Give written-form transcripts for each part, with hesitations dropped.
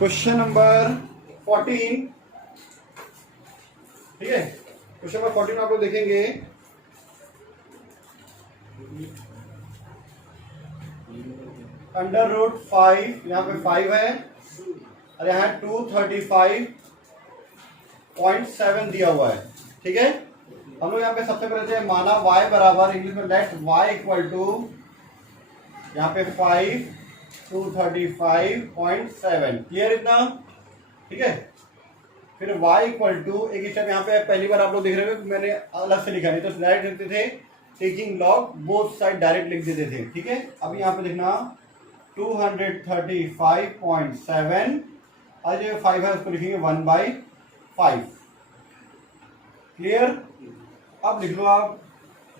Question number 14, ठीक है। Question number 14 आप लोग देखेंगे √5, यहाँ पे 5 है और यहाँ 235.7 दिया हुआ है, ठीक है। हम लोग यहाँ पे सबसे पहले से माना y बराबर, इंग्लिश में लेट y इक्वल टू यहाँ पे 5 235.7, क्लियर इतना, ठीक है। फिर y इक्वल टू, एक स्टेप यहाँ पे पहली बार आप लोग देख रहे हो मैंने अलग से लिखा, नहीं तो डायरेक्ट लिखते थे taking log both side, direct लिख देते थे, ठीक है। अब यहाँ पे लिखना 235.7 और जो 5 है उसको लिखेंगे 1/5, क्लियर। अब लिख लो आप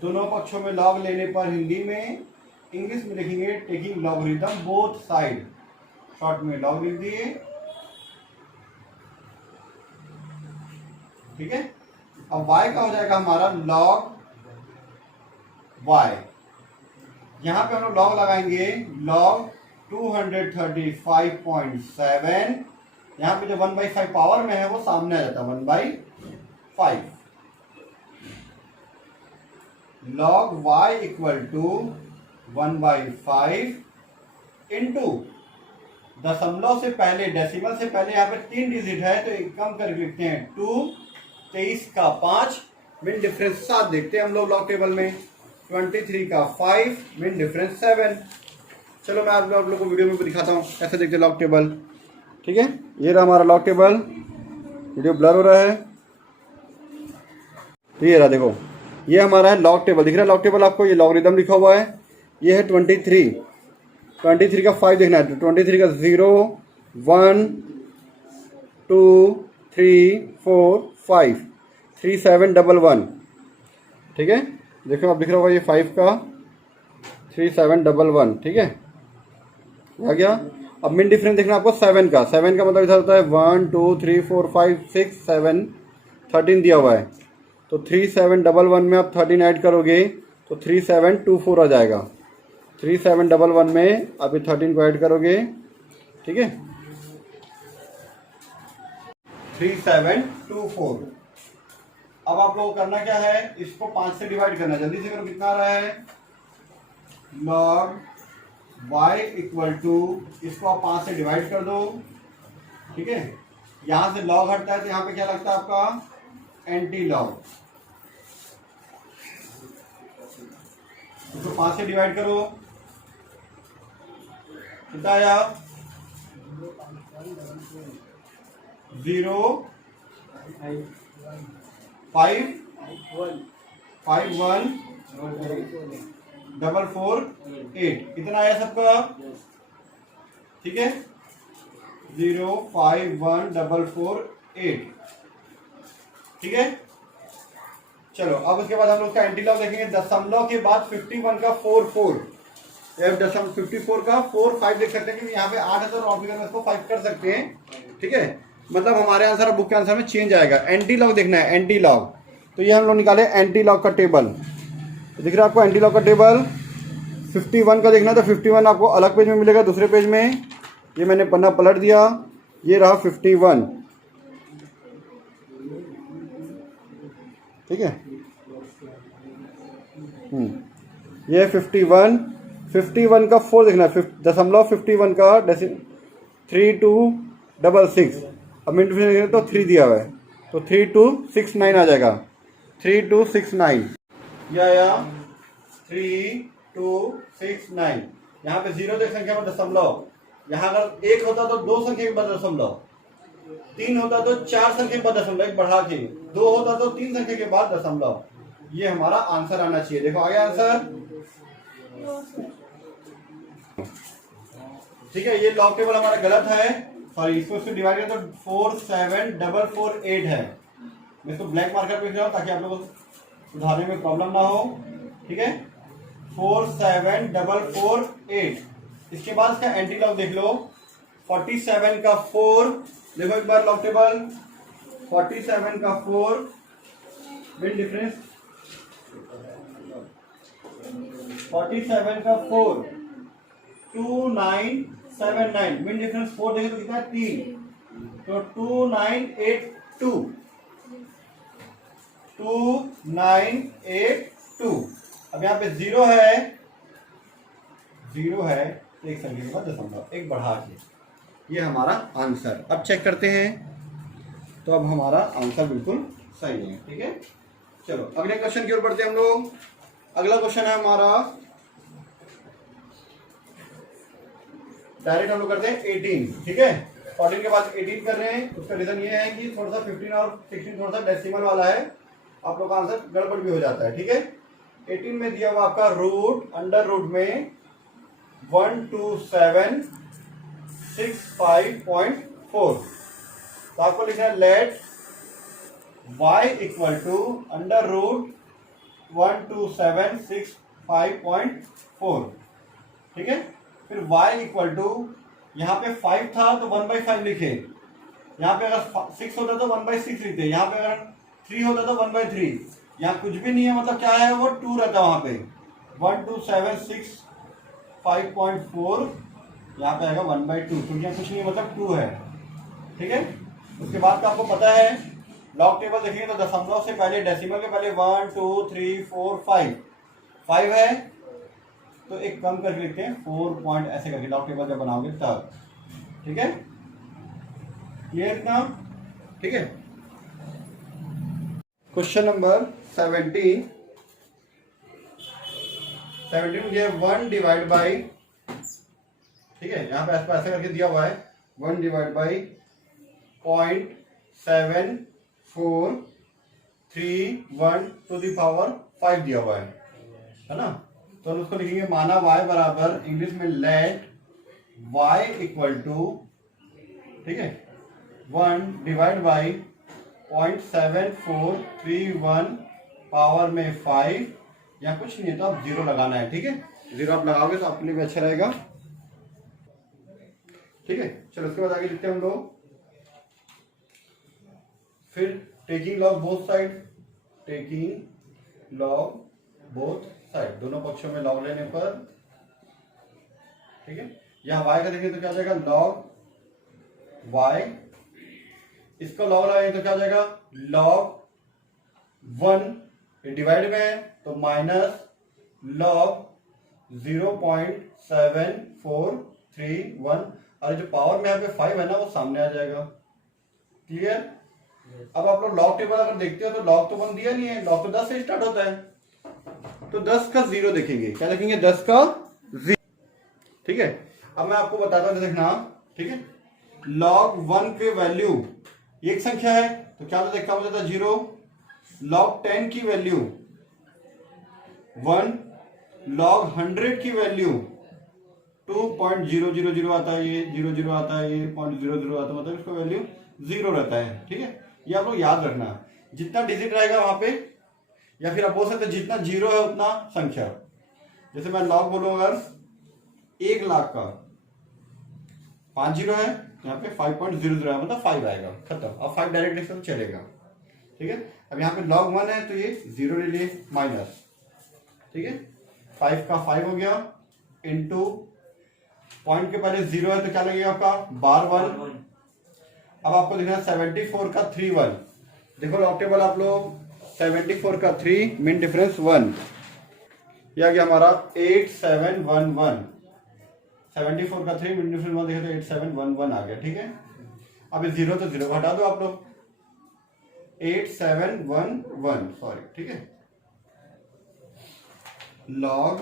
दोनों पक्षों में लॉग लेने पर हिंदी में, इंग्लिश में लिखेंगे taking logarithm both side, short में लॉग लिख दिए, ठीक है। अब y का हो जाएगा हमारा लॉग y, यहां पे हम लोग लॉग लगाएंगे लॉग 235.7, यहां पे जो 1/5 पावर में है वो सामने आ जाता है 1/5, log y equal to 1/5 into दशमलव से पहले, डेसिमल से पहले यहाँ पे 3 डिजिट है तो एक कम करके लिखते हैं 2, 23 का 5, मिन डिफरेंस 7 देखते हैं हम लोग लॉग टेबल में, 23 का 5, मिन डिफरेंस 7। चलो मैं आप लोगों को वीडियो में भी दिखाता हूँ कैसे देखते हैं लॉग टेबल, ठीक है। ये रहा हमारा लॉग टेबल, वीडियो ब्लर हो रहा है, तो ये रहा, देखो ये हमारा है लॉग टेबल, दिख रहा है लॉग टेबल आपको, ये लॉगरिथम लिखा हुआ है, ये है 23 का 5 देखना है, 23 का 0 1 2 3 4 5 3 7 1 1, ठीक है। देखो आप दिख रहा होगा ये 5 का 3 7 1 1, ठीक है, आ गया। अब मिन डिफरेंस देखना आपको 7 का, 7 का मतलब इधर होता है 1 2 3 4 5 6 7 13 दिया हुआ है, तो 3 7 1 1 में आप 13 ऐड करोगे तो 3 7 2 4 आ जाएगा, 3 7 1 1 में आप 13 को ऐड करोगे, ठीक है, 3 7 2 4। अब आप लोगों को करना क्या है, इसको 5 से डिवाइड करना, जल्दी से करो, कितना आ रहा है, लॉग y इक्वल टू, इसको आप 5 से डिवाइड कर दो, ठीक है। यहां से लॉग हटता है तो यहाँ पे क्या लगता है आपका एंटी लॉग, इसको 5 से डिवाइड करो, कितना आया 0 5 5 1 4 4 8, कितना आया सबका, ठीक है, 0 5 1 4 4 8, ठीक है। चलो अब उसके बाद हम लोग उसका एंटी लॉग देखेंगे, दशमलव के बाद 51 का 4 4, 54 का 4 5 देख सकते हैं, क्योंकि यहाँ पे 8 है तो और फिगर में इसको 5 कर सकते हैं, ठीक है। मतलब हमारे आंसर बुक के आंसर में चेंज आएगा। एंटी लॉग देखना है, एंटी लॉग, तो ये हम लोग निकाले एंटी लॉग का टेबल, तो दिख रहा है आपको एंटी लॉग का टेबल। 51 का देखना है तो 51 आपको अलग पेज में मिलेगा, दूसरे पेज में, ये मैंने पन्ना पलट दिया, ये रहा 51, ठीक है, ये 51 का 4 देखना है, दशमलव 51 का 3266, अब मिनट में तो 3 दिया हुआ है तो 3269 आ जाएगा, 3269, या 3269। यहाँ पे 0 देख संख्या में दशमलव, यहाँ अगर 1 होता तो 2 संख्या के बाद दशमलव, 3 होता तो 4 संख्या के बाद दशमलव, एक बढ़ा के 2 होता तो 3 संख्या के बाद दशमलव, ये हमारा आंसर आना चाहिए। देखो आ गया आंसर, ठीक है। ये लॉग टेबल हमारा गलत है, सॉरी, इसको डिवाइड करें तो 4 7 4 4 8 है, मैं इसको ब्लैक मार्कर पे लिख रहा हूँ ताकि आप लोगों को सुधारने में प्रॉब्लम ना हो, ठीक है। 4 7 4 4 8, इसके बाद इसका एंटी लॉग देख लो, 47 का 4, देखो एक बार लॉग टेबल, 47 का 4, मिन डिफरेंस 47 का 4 2 9 29, मीन डिफरेंस 4 देखें तो कितना है 3, तो 2982, 2982। अब यहाँ पे 0 है, 0 है तो एक संख्या के बाद दशमलव एक बढ़ा के, ये हमारा आंसर। अब चेक करते हैं, तो अब हमारा आंसर बिल्कुल सही है। ठीक है, चलो अगले क्वेश्चन की ओर बढ़ते हैं हम लोग। अगला क्वेश्चन है हमारा, डायरेक्ट हम लोग करते हैं 18। ठीक है, 14 के बाद 18 कर रहे हैं। उसका रीजन ये है कि थोड़ा सा 15 और 16 थोड़ा सा डेसिमल वाला है, आप लोग का आंसर गड़बड़ भी हो जाता है। ठीक है, 18 में दिया हुआ आपका रूट, अंडर रूट में 12765.4, तो आपको लिखना है let y equal to under root 12765.4। ठीक है, फिर y इक्वल टू, यहाँ पे 5 था तो 1/5 लिखे, यहाँ पे अगर 6 होता तो 1/6 लिखते, यहाँ पे अगर 3 होता तो 1/3, यहाँ कुछ भी नहीं है, मतलब क्या है वो 2 रहता है वहां पे। 12765.4 यहाँ पे आएगा 1/2, क्योंकि यहाँ कुछ नहीं मतलब 2 है। ठीक है, उसके बाद तो आपको पता है लॉग टेबल देखेंगे तो दशमलव से पहले, डेसिमल के पहले 1 2 3 4 5 है, तो एक कम करके लिखते हैं 4 पॉइंट ऐसे करके लॉग टेबल जब बनाओगे तब। ठीक है, ये इतना। ठीक है, क्वेश्चन नंबर 17 मुझे 1 डिवाइड बाई, ठीक है, यहाँ पे ऐसे करके दिया हुआ है 1 divide by 0.7431 to the power 5 दिया हुआ है ना। तो हम उसको लिखेंगे, माना y बराबर, इंग्लिश में लेट y इक्वल टू, ठीक है, 1 डिवाइड बाई 0.7431 पावर में 5, या कुछ नहीं है तो आप 0 लगाना है। ठीक है, 0 आप लगाओगे तो आपके लिए भी अच्छा रहेगा। ठीक है, चलो उसके बाद आगे लिखते हैं हम लोग। फिर taking log both side, taking log both side, दोनों पक्षों में लॉग लेने पर, ठीक है, यहाँ y का देखें तो क्या हो जाएगा लॉग y, इसका लॉग लगाएंगे तो क्या हो जाएगा लॉग 1, डिवाइड में है तो माइनस लॉग 0.7431, और जो पावर में यहाँ पे 5 है ना वो सामने आ जाएगा। क्लियर? अब आप लोग लॉग टेबल अगर देखते हो तो लॉग तो 1 दिया नहीं है, लॉग तो 10 से स्टार्ट होता है, तो 10 का 0 देखेंगे, क्या देखेंगे 10 का 0। ठीक है, अब मैं आपको बताता हूं, देखना। ठीक है, लॉग 1 के वैल्यू एक संख्या है तो क्या होता है, क्या हो जाता है 0। लॉग 10 की वैल्यू 1, लॉग 100 की वैल्यू 2.000 आता है, ये 00 आता है, ये 0.00 आता है, मतलब इसका वैल्यू 0 रहता है। ठीक है, ये आप लोग याद रखना, जितना डिजिट रहेगा वहां पे, या फिर आप बोल सकते हैं जितना 0 है उतना संख्या। जैसे मैं लॉग बोलूं अगर 1 लाख का 5 0 है, यहाँ पे 5.00 है, मतलब 5 आएगा, खत्म। अब 5 डायरेक्ट लिख तो चलेगा। ठीक है, अब यहाँ पे log 1 है तो ये 0 ले लिए माइनस, ठीक है, 5 का 5 हो गया, इनटू पॉइंट के पहले 0 है तो क्या लगेगा आपका बार 1। अब आपको लिखना है 74 का 3 1, देखो लॉग टेबल आप लोग, 74 का 3 मीन डिफरेंस 1, यह आ गया हमारा 8711। 74 का 3 मीन डिफरेंस 1 देखे तो 8711 आ गया। ठीक है, अब 0 तो 0 हटा दो आप लोग, 8711, सॉरी। ठीक है, लॉग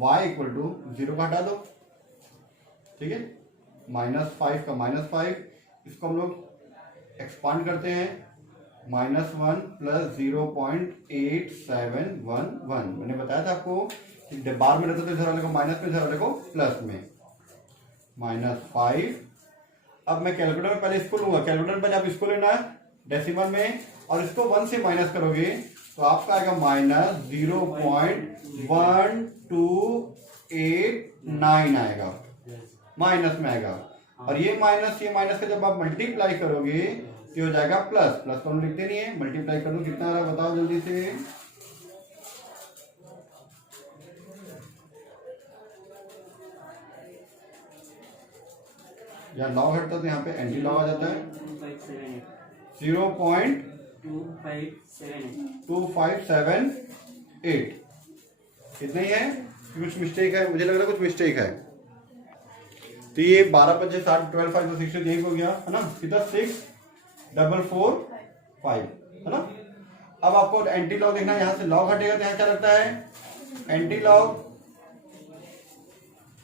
y इक्वल टू 0 का हटा दो, ठीक है, -5 का -5, इसको हम लोग एक्सपांड करते हैं, -1 प्लस 0.8711। मैंने बताया था आपको कि बार में रहता तो इधर वाले को माइनस में, इधर वाले को प्लस में, -5। अब मैं कैलकुलेटर में पहले इसको लूंगा, कैलकुलेटर में पहले आप इसको लेना है डेसिमल में, और इसको 1 से माइनस करोगे तो आपका आएगा -0.1289 आएगा, माइनस में आएगा। और ये माइनस का जब आप मल्टीप्लाई करोगे तो हो जाएगा प्लस। प्लस तो हम लिखते नहीं है, मल्टीप्लाई कर दो, कितना आ रहा है बताओ जल्दी से। यहाँ लॉग हटता है तो यहाँ पे एंटी लॉग आ जाता है 0.2578। इतना ही है, कुछ मिस्टेक है, मुझे लग रहा है कुछ मिस्टेक है। तो ये 12 5 60 12 5 60 यही हो गया है ना, सीधा 6445 है ना। अब आपको एंटी लॉग देखना है, यहाँ से लॉग हटेगा तो यहाँ क्या लगता है एंटी लॉग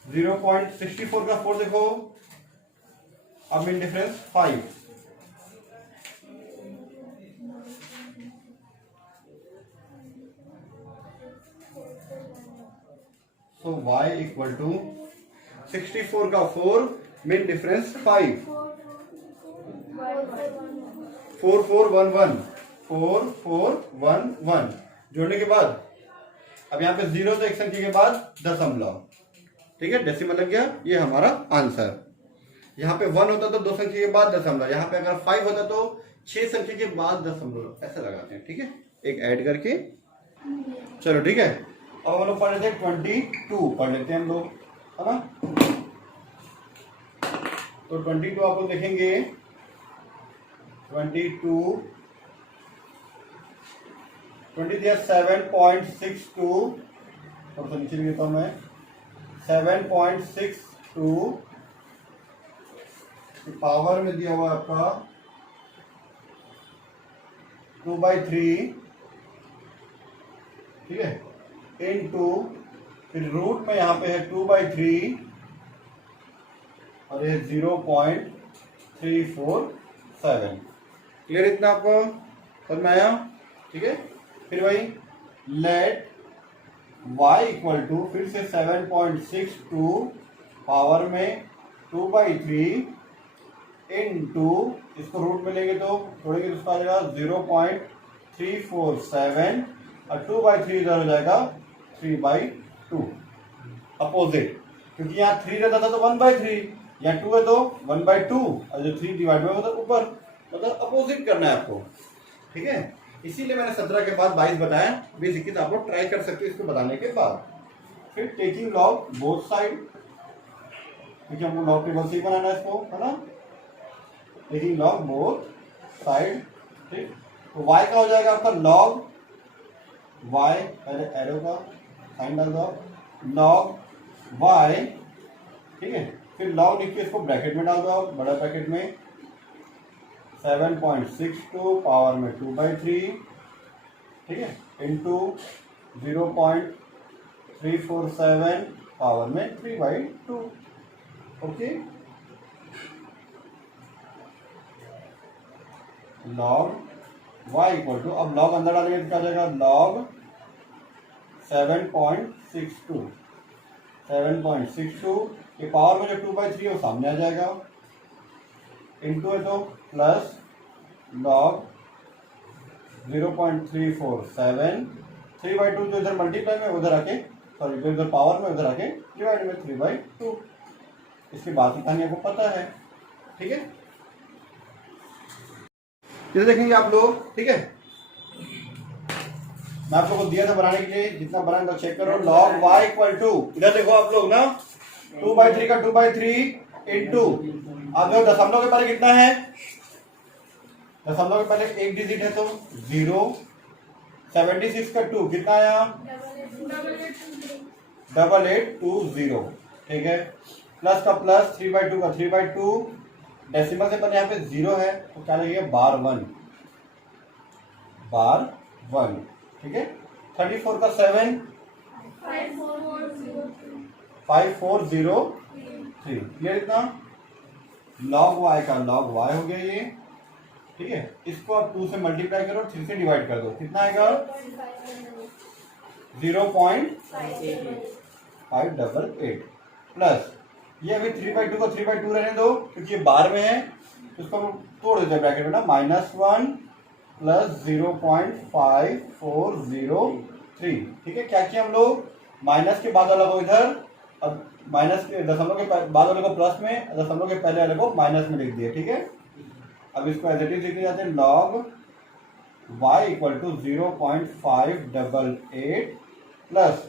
0.64 का 4 देखो, अब मीन डिफरेंस 5। तो y इक्वल टू 64 का 4 मीन डिफरेंस 5। 4411 जोड़ने के बाद अब यहाँ पे 0 तो एक संख्या के बाद दशमलव, ठीक है, डेसिमल लग गया, ये हमारा आंसर। यहाँ पे 1 होता तो 2 संख्या के बाद दशमलव, यहाँ पे अगर 5 होता तो 6 संख्या के बाद दशमलव, ऐसे लगाते हैं, ठीक है, एक ऐड करके। चलो ठीक है, अब हम लोग पढ़ लेते हैं 22 पढ़ लेते हैं हम लोग, है ना। तो 22 आप लोग देखेंगे 20 दिया 7.62, और तो नीचे लिखता हूं मैं 7.62 पावर में दिया हुआ आपका 2/3, ठीक है, इनटू फिर रूट में यहाँ पे है 2/3 और ये 0.347। क्लियर, इतना आपको समझ में आया, ठीक है। फिर वही लेट y इक्वल टू फिर से 7.62 पावर में 2/3 इनटू, इसको रूट में लेंगे तो थोड़ेंगे तो उसका आ जाएगा 0.347 और 2/3 इधर हो जाएगा 3/2 अपोजिट, क्योंकि यहाँ 3 रहता था तो 1/3, यहाँ 2 है तो 1/2 और जो 3 डिवाइड में मतलब ऊपर, मतलब अपोजिट करना है आपको, ठीक है। इसीलिए मैंने 17 के बाद 22 बताया, 20 21 आप लोग ट्राई कर सकते हो इसको बताने के बाद। फिर टेकिंग लॉग बोथ साइड, क्योंकि हमको लॉग टेबल से ही बनाना है इसको, है ना। टेकिंग लॉग बोथ साइड, ठीक। तो y का हो जाएगा आपका लॉग y, पहले एरो का साइन डाल दो, लॉग y, ठीक है। फिर लॉग लिख के इसको ब्रैकेट में डाल दो, बड़ा ब्रैकेट में 7.62 पावर में 2/3, ठीक है, इंटू 0.347 पावर में 3/2, okay. Log y equal to, अब लॉग अंदर डालेंगे तो क्या जाएगा लॉग 7.62 ये पावर में जो 2/3 है वो सामने आ जाएगा, इंटू है तो प्लस लॉग 0.347 3/2 जो इधर मल्टीप्लाई में उधर आके, सॉरी जो इधर पावर में उधर आके डिवाइड में 3/2। इसकी बात की कहानी आपको पता है, ठीक है। इधर देखेंगे आप लोग, ठीक है, मैं आप लोगों को दिया था बनाने के लिए, जितना बनाना तो चेक करो। लॉग y इक्वल टू, इधर देखो आप लोग ना 2/3 का 2/3 इंटू, आप देखो दशमलव के पहले कितना है, दशमलव के पहले एक डिजिट है तो 0, 76 का 2 कितना आया 8820, ठीक है। प्लस का प्लस, 3/2 का 3/2, डेसिमल से पहले यहाँ पे 0 है तो क्या लगेगा बार 1, ठीक है। 34 का 7 5403, क्लियर इतना। लॉग y का लॉग y हो गया ये, ठीक है। इसको आप 2 से मल्टीप्लाई करो, 3 से डिवाइड कर दो, कितना आएगा 0.588 प्लस ये अभी 3/2 को 3/2 रहने दो क्योंकि ये बार में है, इसको हम तोड़ देते हैं ब्रैकेट में ना, -1 प्लस 0.5403, ठीक है। क्या किया हम लोग, माइनस के बाद वाला को इधर, अब माइनस के दशमलव के बाद वाले को प्लस में, दशमलव के पहले वाले को माइनस में लिख दिया, ठीक है। अब इसको एज इट इज लिखने जाते हैं, log y equal to 0.588 plus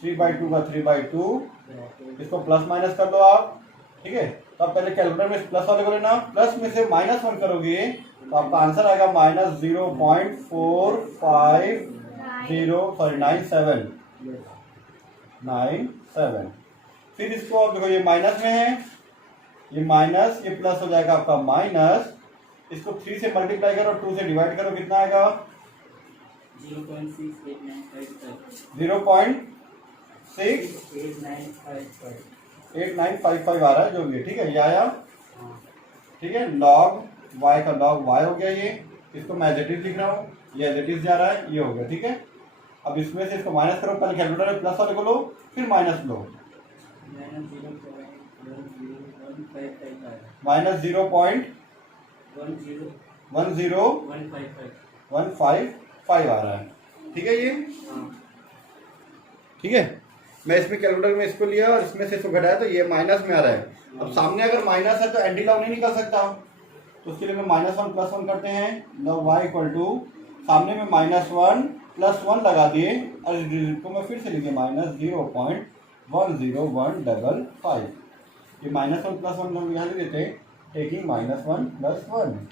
3/2 का 3/2, इसको प्लस माइनस कर दो आप, ठीक है। तो आप पहले कैलकुलेटर में प्लस वाले को लेना, प्लस में से -1 करोगे तो आपका आंसर आएगा -0.97 फिर इसको अब देखो ये माइनस में है, ये माइनस, ये प्लस हो जाएगा आपका माइनस, इसको 3 से मल्टीप्लाई करो, 2 से डिवाइड करो, कितना आएगा 0.68955 आ रहा है जो भी है, ठीक है, ये आया, ठीक है। log y का log y हो गया, ये इसको मैं एज इट इज लिख रहा हूँ, ये एज इट इज जा रहा है, ये हो गया, ठीक है। अब इसमें से इसको माइनस करो, पहले कैलकुलेटर में प्लस वाले को लो, फिर माइनस लो, -0.10155 आ रहा है, ठीक है ये, ठीक है। मैं इसमें कैलकुलेटर में इसको लिया और इसमें से इसको घटाया तो ये माइनस में आ रहा है। अब सामने अगर माइनस है तो एंटी लॉग नहीं निकल सकता, तो उसके लिए मैं -1 + 1 करते हैं, log y इक्वल टू सामने में -1 + 1 लगा दिए और इस डिजिट को मैं फिर से लिखे -0.10155, ये -1 + 1 हम यहाँ लिख देते हैं, टेकिंग -1 + 1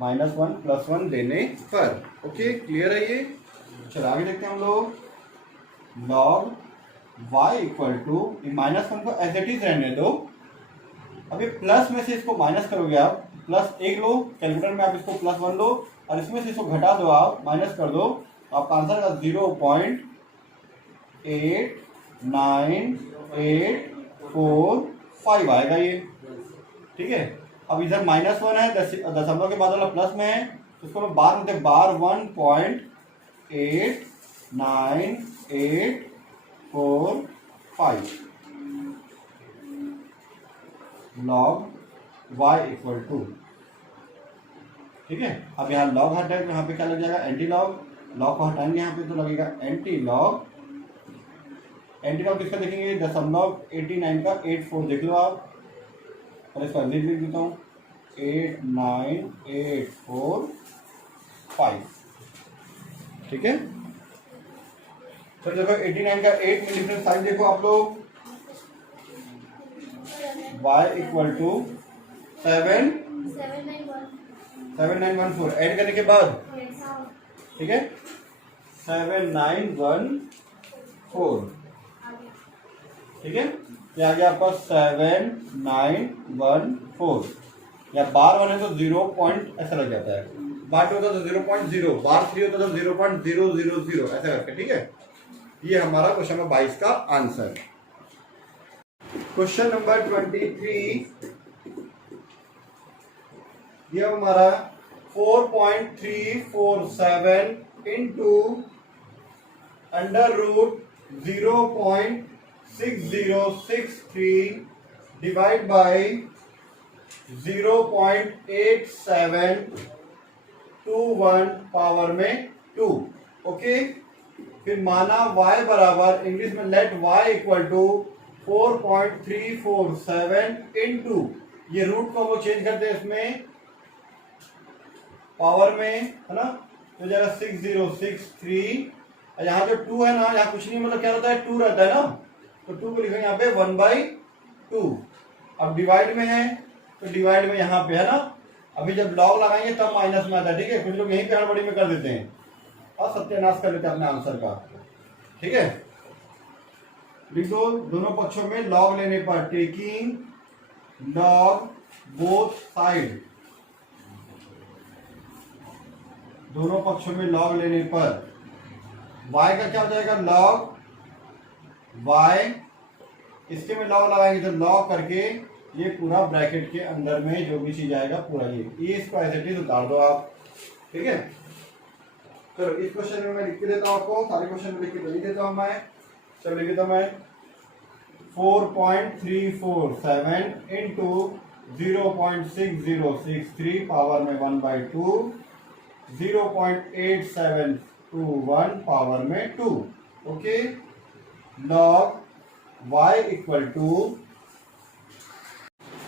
-1 + 1 देने पर, ओके क्लियर है ये। चलो आगे देखते हैं हम लोग, log y इक्वल टू -1 को एज इट इज रहने दो, अभी प्लस में से इसको माइनस करोगे आप, +1 लो कैलकुलेटर में, आप इसको +1 लो और इसमें से इसको घटा दो, आप माइनस कर दो, आपका आंसर का 0.8985 आएगा ये, ठीक है। अब इधर -1 है, दशमलव के बाद वाला प्लस में है, तो उसको मैं बार में 1.8985 log y इक्वल टू, ठीक है। अब यहाँ log हटाए तो यहाँ पे क्या लग जाएगा एंटी लॉग, लॉग को हटाएंगे यहाँ पे तो लगेगा एंटी लॉग, एंटी लॉग किसका देखेंगे 0.89 का 84 देख लो आप, और इसका लिख देता हूँ 89845, ठीक है। तो देखो 89 का 8 में डिफरेंस साइन देखो आप लोग, y इक्वल टू 7914 ऐड करने के बाद, ठीक है 7914, ठीक है, ये आ गया आपका 7914, या बार 1 है तो 0 पॉइंट ऐसा लग जाता है, बार 2 होता तो 0.0, बार 3 होता तो 0.000 ऐसा करके, ठीक है। ये हमारा क्वेश्चन नंबर 22 का आंसर। क्वेश्चन नंबर 23, ये हमारा 4.347 इंटू √0.6063 डिवाइड बाय 0.8721 पावर में 2, ओके। फिर माना y बराबर, इंग्लिश में let y equal to 4.347 into, ये रूट को वो चेंज करते हैं इसमें पावर में, है ना, तो जाएगा 6063, यहाँ जो 2 है ना, यहाँ कुछ नहीं, मतलब क्या रहता है 2 रहता है ना, तो 2 को लिखेंगे यहाँ पे 1/2। अब डिवाइड में है तो डिवाइड में यहाँ पे है ना, अभी जब लॉग लगाएंगे तब माइनस में आता है, ठीक है। कुछ लोग यहीं पे हड़बड़ी में कर देते हैं और सत्यानाश कर लेते हैं अपने आंसर का, ठीक है। लिख दो दोनों पक्षों में लॉग लेने पर, टेकिंग लॉग बोथ साइड, दोनों पक्षों में लॉग लेने पर y का क्या हो जाएगा लॉग y, इसके में लॉग लगाएंगे तो लॉग करके ये पूरा ब्रैकेट के अंदर में जो भी चीज आएगा पूरा ये इसको एज इट इज उतार दो आप, ठीक है। चलो इस क्वेश्चन में मैं लिख के देता हूँ आपको, सारे क्वेश्चन में लिख के नहीं देता हूँ मैं, चलो लिख देता हूँ मैं 4.347 इंटू 0.6063 पावर में 1/2, 0.8721 पावर में 2, okay. Log y equal to,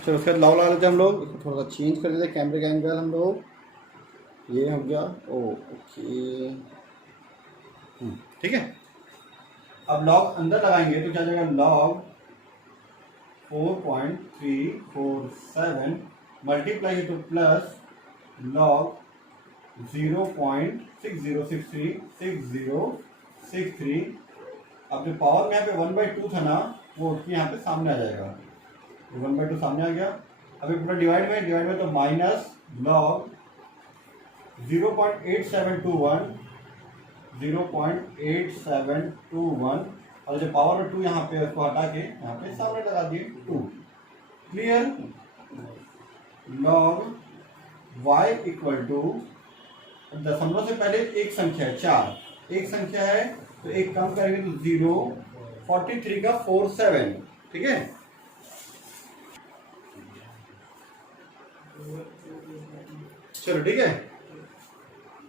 चलो उसके बाद लॉग लगा लेते हैं हम लोग, इसको थोड़ा सा चेंज कर देते हैं कैमरे का एंगल हम लोग, ये हो गया ओके, ठीक है। अब लॉग अंदर लगाएंगे तो क्या जाएगा लॉग 4.347 मल्टीप्लाई तो प्लस लॉग 0.6063 अब जो पावर में यहाँ पे 1/2 था ना वो उसके यहाँ पे सामने आ जाएगा, 1/2 सामने आ गया। अभी पूरा डिवाइड में तो माइनस लॉग 0.8721 और जो पावर 2 यहाँ पे उसको हटा के यहाँ पे सामने लगा दिए 2। Clear. Log y equal to दशमलव से पहले एक संख्या है 4, एक संख्या है तो एक कम करेंगे तो 0, 43 का 47, ठीक है। चलो ठीक है,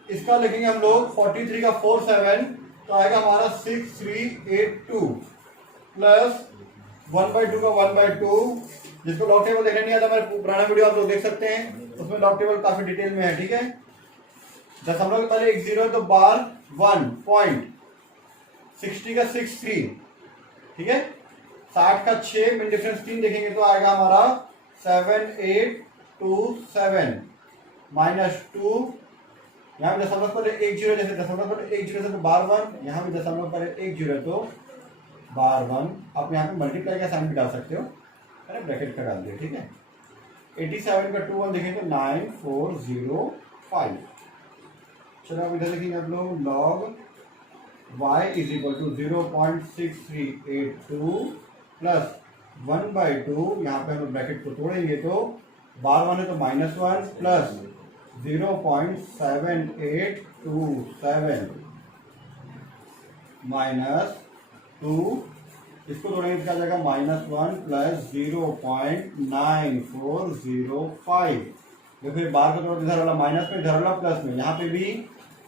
इसका लिखेंगे हम लोग 43 का 47 तो आएगा हमारा 6382 प्लस 1/2 का 1/2। जिसको लॉग टेबल देखने नहीं आता हमारे पुराना वीडियो आप लोग देख सकते हैं, उसमें लॉग टेबल काफी डिटेल में है, ठीक है। दशमलव के पहले एक 0 तो बार 1.60 का 63, ठीक है। 60 का 6 में डिफरेंस 3 देखेंगे तो आएगा हमारा 7827 माइनस 2। यहाँ पे दशमलव पर एक 0 जैसे दशमलव पर एक 0 से तो बार 1, यहाँ भी दशमलव पर एक 0 तो बार 1। आप यहाँ पे मल्टीप्लाई का साइन भी डाल सकते हो, अरे ब्रैकेट का डाल दिया, ठीक है। 87 का 2 1 देखें तो 9405। चलो अब इधर लिखेंगे आप लोग log y is equal to 0.6382 plus 1/2। यहाँ पे हम ब्रैकेट को तोड़ेंगे तो बार 1 है तो -1 प्लस 0.7827 माइनस 2। इसको तोड़ेंगे क्या जाएगा -1 प्लस 0.9405। देखो ये बार को तोड़े इधर वाला माइनस में, इधर वाला प्लस में। यहाँ पे भी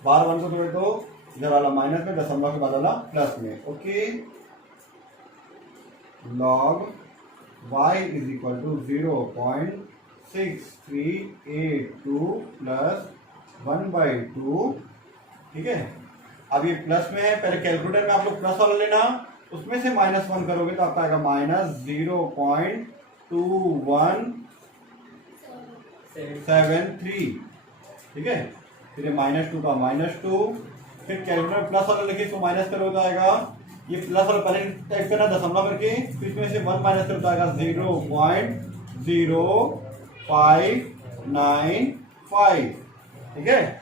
बार 1 को तोड़े तो इधर वाला माइनस में, दशमलव के बाद वाला प्लस में। Okay, log y is equal to 0.6382 plus 1/2, ठीक है। अब ये प्लस में है, पहले कैलकुलेटर में आप लोग प्लस वाला लेना, उसमें से -1 करोगे तो आपका आएगा -0.2173, ठीक है। फिर -2 का -2, फिर कैलकुलेटर प्लस वाला लेके इसको माइनस करोगे तो आएगा, ये प्लस वाला पहले टाइप करना दशमलव करके, फिर इसमें से 1 माइनस करो तो आएगा 0.0595, ठीक है।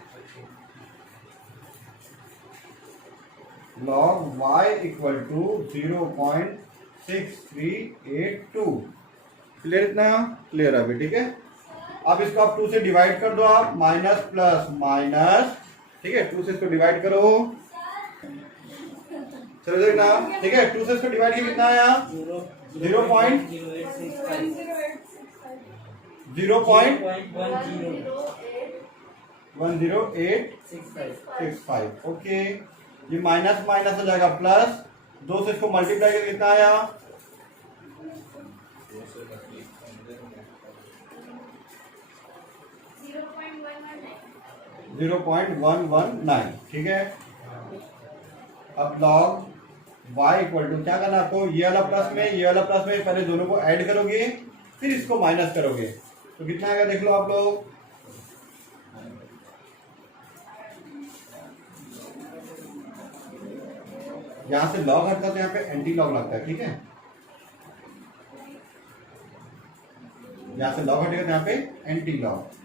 log y equal to 0.6382। Clear, इतना क्लियर अभी, ठीक है। अब इसको आप 2 से डिवाइड कर दो, आप माइनस प्लस माइनस, ठीक है। 2 से इसको डिवाइड करो, चलो देखना, ठीक है। 2 से इसको डिवाइड किया कितना आया 0.10865। ओके, ये माइनस माइनस हो जाएगा प्लस, 2 से इसको मल्टीप्लाई करके कितना आया 0.119, ठीक है। अब log y इक्वल टू क्या करना आपको, ये वाला प्लस में ये वाला प्लस में, पहले दोनों को ऐड करोगे फिर इसको माइनस करोगे तो कितना आएगा देख लो आप लोग। यहां से लॉग हटता है तो यहाँ पे एंटी लॉग लगता है, ठीक है। यहां से लॉग हटेगा तो यहाँ पे एंटी लॉग।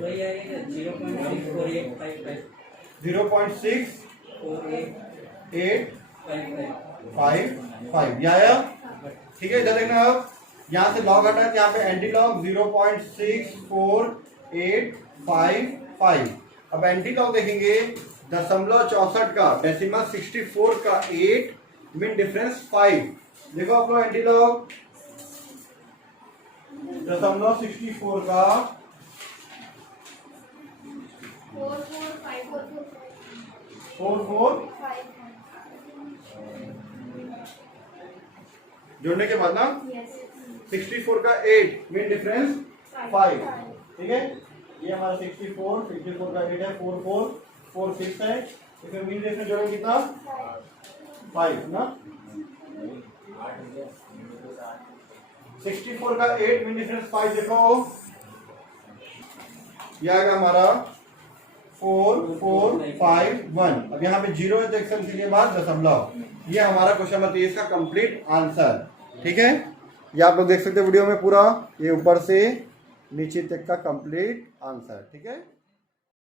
वही आएगा 0.64855 यह आया, ठीक है। इधर देखना, अब यहाँ से लॉग हटा है यहाँ पे एंटी लॉग 0.64855। अब एंटी लॉग देखेंगे 0.64 का डेसिमल 64 का 8 मिन डिफरेंस 5। देखो आप लोग एंटी लॉग 0.64 का 44 जोड़ने के बाद ना 64 का 8 मिन डिफरेंस 5, ठीक है। ये हमारा 64 का 8 है, 44 46 है, इसमें मीन डिफरेंस जोड़ेंगे कितना 5 ना 64 का 8 मीन डिफरेंस 5 देखो यह आएगा हमारा 4 4 5 1। अब यहाँ पे 0 है तो एक्शन के लिए बाद दशमलव। ये हमारा क्वेश्चन नंबर 23 का कंप्लीट आंसर। ठीक है, ये आप लोग देख सकते हैं वीडियो में पूरा, ये ऊपर से नीचे तक का कंप्लीट आंसर। ठीक है।